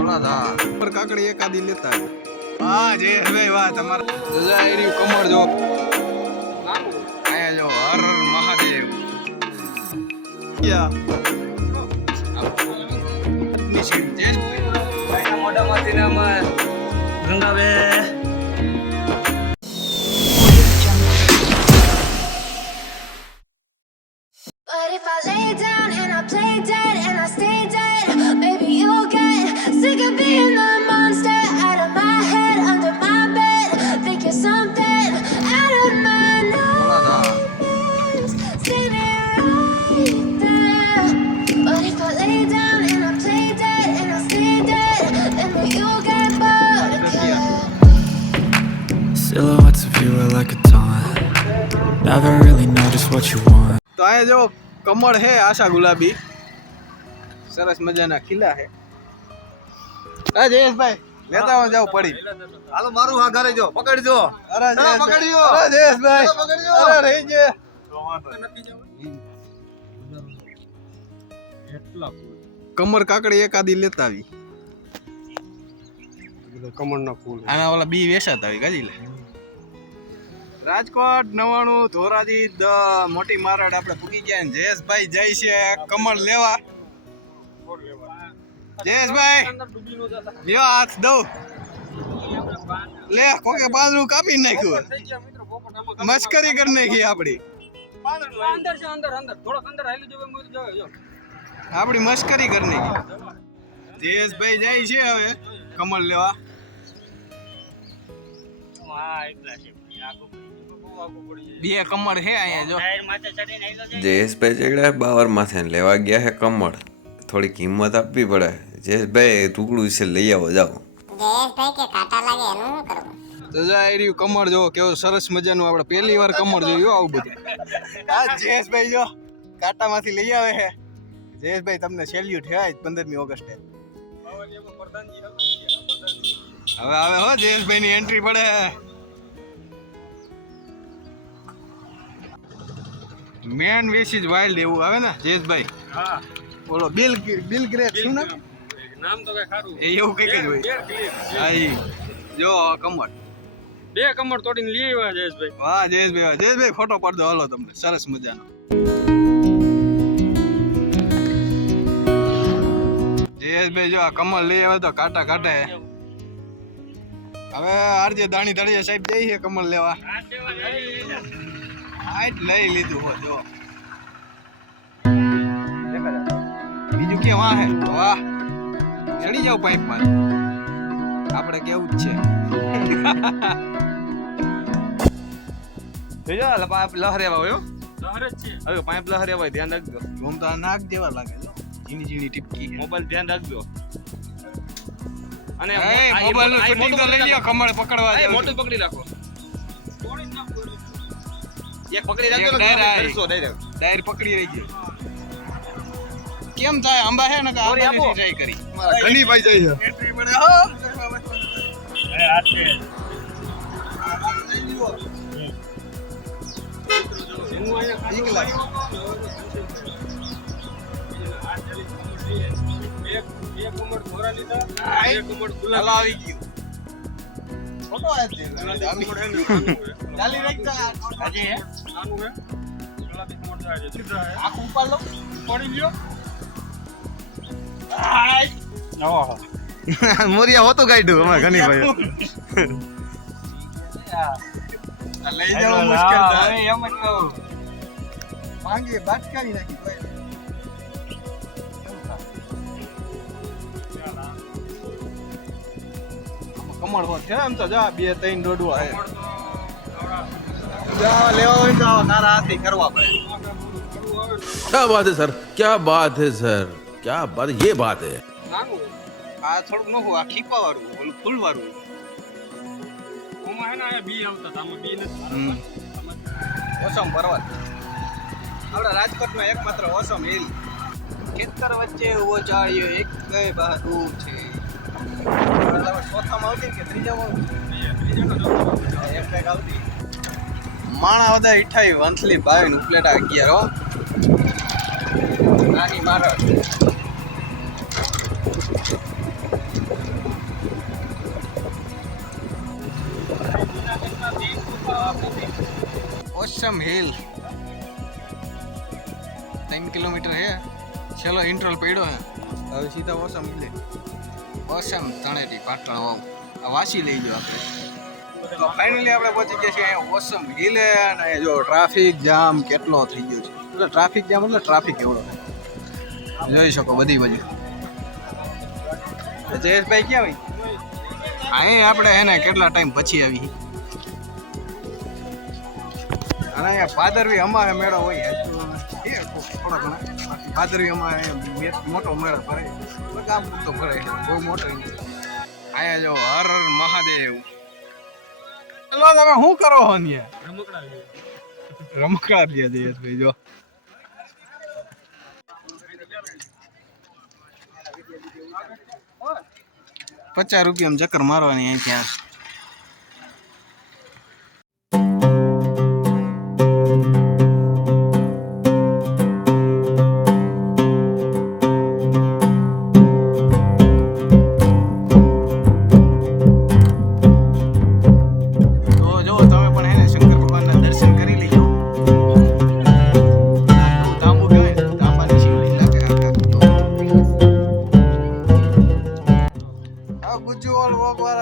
થોડા ધા પર કાકડી એકાદી લેતા હા જય ભાઈ વાહ તમારા જજા એરી કમર જો. આયા જો હર હર મહાદેવ યા મોઢામાંથી ને આમાં ગંગાબે. But if I lay down Silhouettes of you are like a taunt. Never really know just what you want. તો અહીંયા જો કમળ હે આશા ગુલાબી સરસ મજાના ખીલા હે હા જયેશભાઈ લેતા આવો જાવ પડી હાલો મારું હા ઘરે જો પકડજો અરે જયેશભાઈ. પકડ્યો. અરે જયેશભાઈ ચલો, પકડ્યો. અરે રહી જે કમર કાકડી એકાદી લેતા આવી કમળના ફૂલ. આના ઓલા બી વેસાતા હોય કાઢી લે. રાજકોટ નવાણું, ધોરાજી દ, મોટી મારડ આપણે પૂગી ગયા ને જયેશભાઈ જાય છે કમળ લેવા. જયેશભાઈ, લ્યો હાથ દઉં. લે, કોકે પાંદડું કાપી નાખ્યું મસ્કરી કરી નાખી આપણી આપણી મસ્કરી કરી નાખી. જયેશભાઈ જાય છે હવે કમળ લેવા. બે કમળ હે અહીંયા જો. છે. જયેશભાઈ ચડ્યા બાવર માથે ને લેવા ગયા છે કમળ. થોડી કિંમત આપવી પડે. જયેશભાઈ ટુકડું છે લઈ આવો જાઓ. જયેશભાઈ કે કાંટા લાગે એનું શું કરવું? તો જો આ રહ્યું કમળ જો કેવો સરસ મજાનું આપણે પહેલી વાર કમળ જોયું આવું બધું. આ જયેશભાઈ જો. કાંટામાંથી લઈ આવે છે. જયેશભાઈ તમને સેલ્યુટ હે આજ પંદરમી ઓગસ્ટે. હવે આવે હો જયેશભાઈ ની એન્ટ્રી પડે. મેન વેસ ઇઝ વાઇલ્ડ એવું આવે ને જયેશભાઈ? હા. બોલો બિલ બિલ ગ્રેટ શું નામ? નામ તો કઈ ખારું એ એવું કઈ કઈ હોય. હા ઈ. જો કમર કમળ. બે કમર તોડીને લઈ આવ્યા જયેશભાઈ. વાહ જયેશભાઈ જયેશભાઈ ફોટો પડદો હાલો તમને. સરસ મજાનો. જયેશભાઈ જો આ કમર લઈ આવે તો કાંટા કાઢે હવે આરજે દાણી દાણી સાહેબ જઈ છે કમળ લેવા. આજ લઈ લીધું હો જો. બીજું કે વાહ હે? વાહ. ચડી જાવ પાઇપમાં આપણે કેવું જ છે. જોજો પાઇપ લહરેવા હોય. જ છે. હવે પાઇપ લહરેવા ધ્યાન રાખજો. ઘૂમતા નાક જેવા લાગે ઝીણી ઝીણી ટીપકી મોબાઈલ ધ્યાન રાખજો. અને મોબાઈલનું શૂટિંગ તો લઈ લ્યો કમળ પકડવા જેવું. મોટું પકડી રાખો. નાખો એક પકડી રાખજો એક ને ડાયર આવી. કરશો direct. ડાયર પકડી રહી ગયો. કેમ થાય? અંબા હે ને કે આપો. ટ્રાય કરી. ઘણી ભાઈ જાય છે. એન્ટ્રી મળે હો. એ આ છે. એક લાખ. બે બે ધોરા લીધા બે કમર ગુલાબ આવી ગયું. ફોટો આવી છે ચાલી. રહી આજે આનું હે? ગુલાબી કમર થાય છે સીધા હે. આખું ઉપર લો. પડી લ્યો. મોરિયા હોતું ગાઈડું અમારા ઘણી ભાઈ લઈ જવું મુશ્કેલ થાય. એમ જ કહું. માંગી બાટકારી નાખી કોઈ કમળ હોત છે એમ તો જા બે ત્રણ દોડવા હે જા લેવા હોય તો આવા તારા હાથી કરવા પડે क्या बात है सर क्या बात है सर क्या बात ये बात है નાનું આ થોડુંક નોખું આ ખીપા વાળું ઓલું ફૂલ વાળું ઓમાં હે ને આ બી આવતા હતા આમાં બી નથી હમ. ઓસમ પર્વત આપણા રાજકોટમાં એકમાત્ર ઓસમ હિલ ખેતર વચ્ચે ઉભો ચાળ્યો એક કઈ બહાદુ છે બરાબર ચોથામાં આવતી કે ત્રીજામાં આવતી એક બેગ આવતી માણા બધા ઈઠાઈ, વંથલી બાવીને ઉપલેટા અગિયાર નાની મારડ ઓસમ હિલ. ત્રણ કિલોમીટર હે. ચલો ઇન્ટ્રોલ પડ્યો હે. હવે સીધા ઓસમ હિલે. ઓસમ તણેટી પાટણ વાવ વાસી લઈ જાઓ આપણે. તો ફાઇનલી આપણે પહોંચી ગયા છીએ ઓસમ હિલે અને જો ટ્રાફિક જામ કેટલો થઈ ગયો છે. એટલે ટ્રાફિક જામ એટલે ટ્રાફિક એવડો જોઈ શકો બધી બાજુ. જયેશભાઈ ક્યાં હોય? અહીં આપણે એને કેટલા ટાઈમ પછી આવી. અને અહીંયા ભાદરવી અમારે મેળો હોય. થોડા ઘણો. ભાદરવી અમારે મોટો મેળો ભરે ગામ પૂરતો છે, બહુ મોટો આયા જો હર હર મહાદેવ. ચલો તમે શું કરો છો ત્યાં રમકડા લઈએ. દે ભાઈ જો. પચાસ રૂપિયા ચક્કર મારવાની અહીં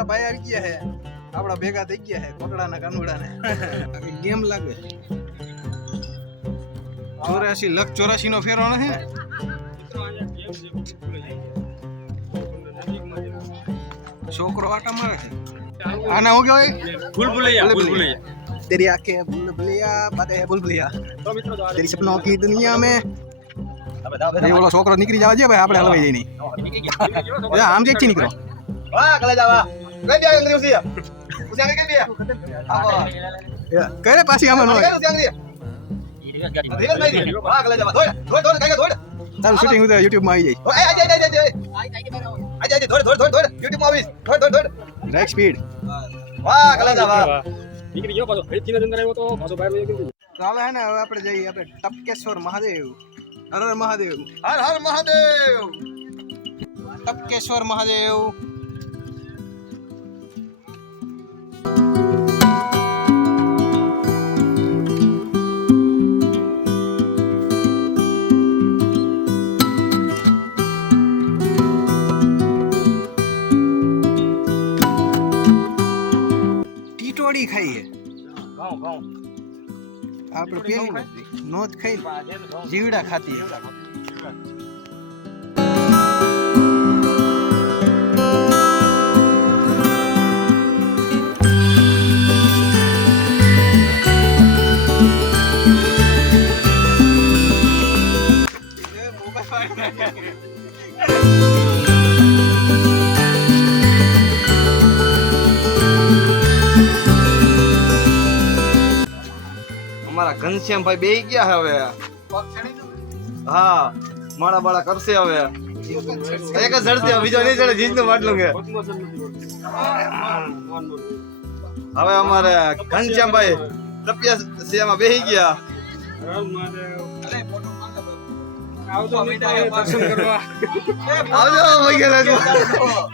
ભાઈ આવી ગયા છે આપણા ભેગા થઈ ગયા છે કોટડાના કાનુડાને આખી ગેમ લાગે ચોરાશી લખ ચોરાશી નો ફેરો નથી ને? છોકરો આટા મારે છે આના હું કહેવાય ભૂલભુલૈયા, ભૂલભુલૈયા. ભૂલભુલૈયા. तेरी आंखें बुलबुलिया बातें है बुलबुलिया તો મિત્રો તો આ तेरी सपनों की दुनिया में એ ઓલો છોકરો નીકળી જવા દે ભાઈ આપણે હલવાઈ જઈ નહીં એ આમ જે નીકળો એ, કરે પાછી આમાં ન હોય તારું શૂટિંગ ઉતરે યુટ્યુબમાં આવી જાય રાઈટ સ્પીડ નીકળી ગયો પાછો ફરીથી નથી અંદર આવ્યો તો પાછો બહાર વહી ગયો. તો હવે હે ને હવે આપણે જઈએ આપણે ટપકેશ્વર મહાદેવ હર હર મહાદેવ હર હર મહાદેવ ટપકેશ્વર મહાદેવ આપણે પેલી નોત ખાઈ જીવડા ખાતી. ઘનશ્યામભાઈ બે ગયા હવે. હા માળા બાળા કરશે હવે. એક જ ચડશે બીજો નહીં ચડે જીજનું માટલું કે. હવે અમારે ઘનશ્યામભાઈ તપિયા બેહી ગયા. આવજો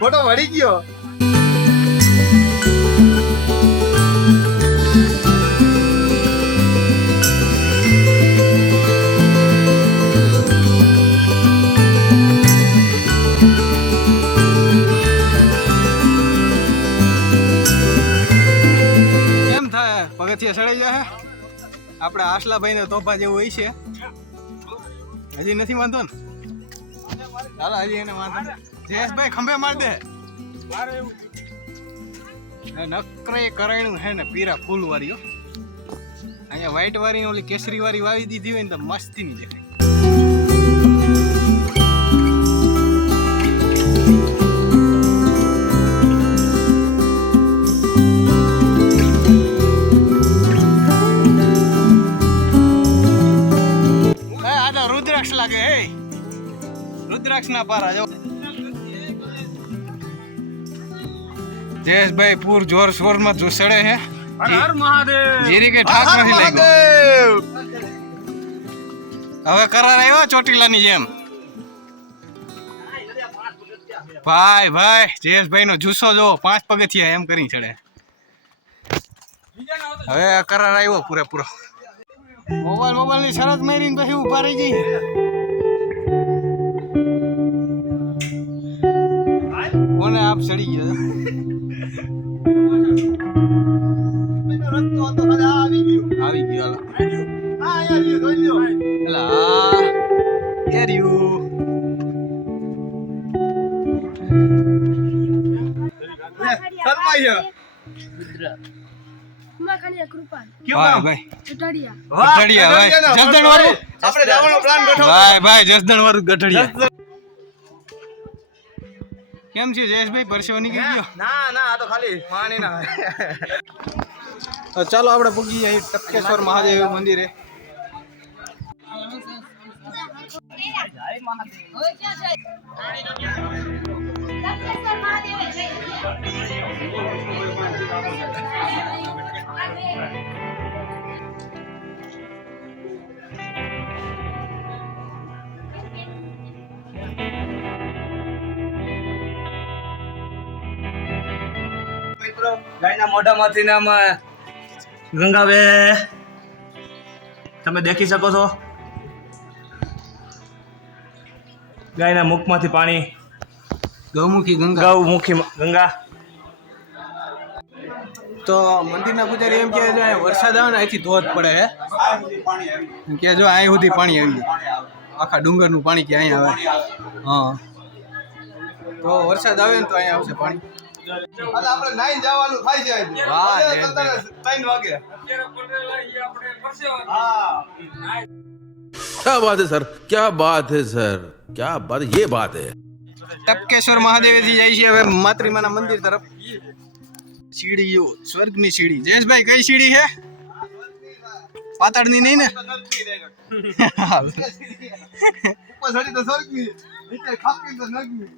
ફોટો વળી ગયો. આશલાભાઈ ને તોફા જેવું હોય છે. હજી નથી વાંધો ને? ચાલો, હજી એને વાંધો. જયેશભાઈ, ખંભે માર દે. નકરે કરાયણું હે ને, પીરા ફૂલ વાળી અહીંયા વ્હાઈટ વાળી ઓલી કેસરી વાળી વાવી દીધી હોય ને તો મસ્તી ની દેખાય. રુદ્રાક્ષ ના પારા જો. જયેશભાઈ પૂર જોર શોરમાં જોસડે હે. હર મહાદેવ! જીરી કે ઠાક નથી લાગ્યો. હવે કરાર આવ્યો ચોટીલાની જેમ. ભાઈ ભાઈ જયેશભાઈ નો જુસ્સો જો પાંચ પગથિયા એમ કરી ચડે. હવે કરાર આવ્યો પૂરેપૂરો. મોબાઈલ મોબાઈલની શરત મારીને પછી ઊભા રહી જઈ આપ સડી ગયો. આવી ગયો ભાઈ ગોઠવો ભાઈ. ભાઈ જસદણ વાળું ગઠડિયા કેમ છે જયેશભાઈ? પરસેવો નીકળી ગયો ના ના આ તો ખાલી પાણી ના. તો ચાલો આપણે પૂગી જઈએ ટપકેશ્વર મહાદેવ મંદિરે. મિત્રો ગાયના મોઢામાંથી ને આમાં ગંગા તમે દેખી શકો છો. ગાયના મુખમાંથી પાણી. ગૌમુખી ગંગા. ગૌમુખી ગંગા. તો મંદિરના પૂજારી એમ કહે છે વરસાદ આવે ને અહીંથી ધોધ પડે હે. એમ કે જો અહીં સુધી પાણી આવી જાય આખા ડુંગરનું પાણી કે અહીંયા આવે. હા. તો વરસાદ આવે ને તો અહીંયા આવશે પાણી. આપણે નાઈન જવાનું થાય છે આજે. વાહ, અત્યારે જય અત્યારે ત્રણ વાગે અત્યારે પટેલા ઈ આપણે પરસેવા હા क्या बात है सर क्या बात है सर क्या बात ये बात है ટપકેશ્વર મહાદેવથી જાય છે હવે માતૃમાના મંદિર તરફ સીડીઓ સ્વર્ગની સીડી જયેશભાઈ કઈ સીડી છે પાતાળની નહીં ને ઉપર ચડી તો સ્વર્ગની નીચે ખાપી તો નર્કની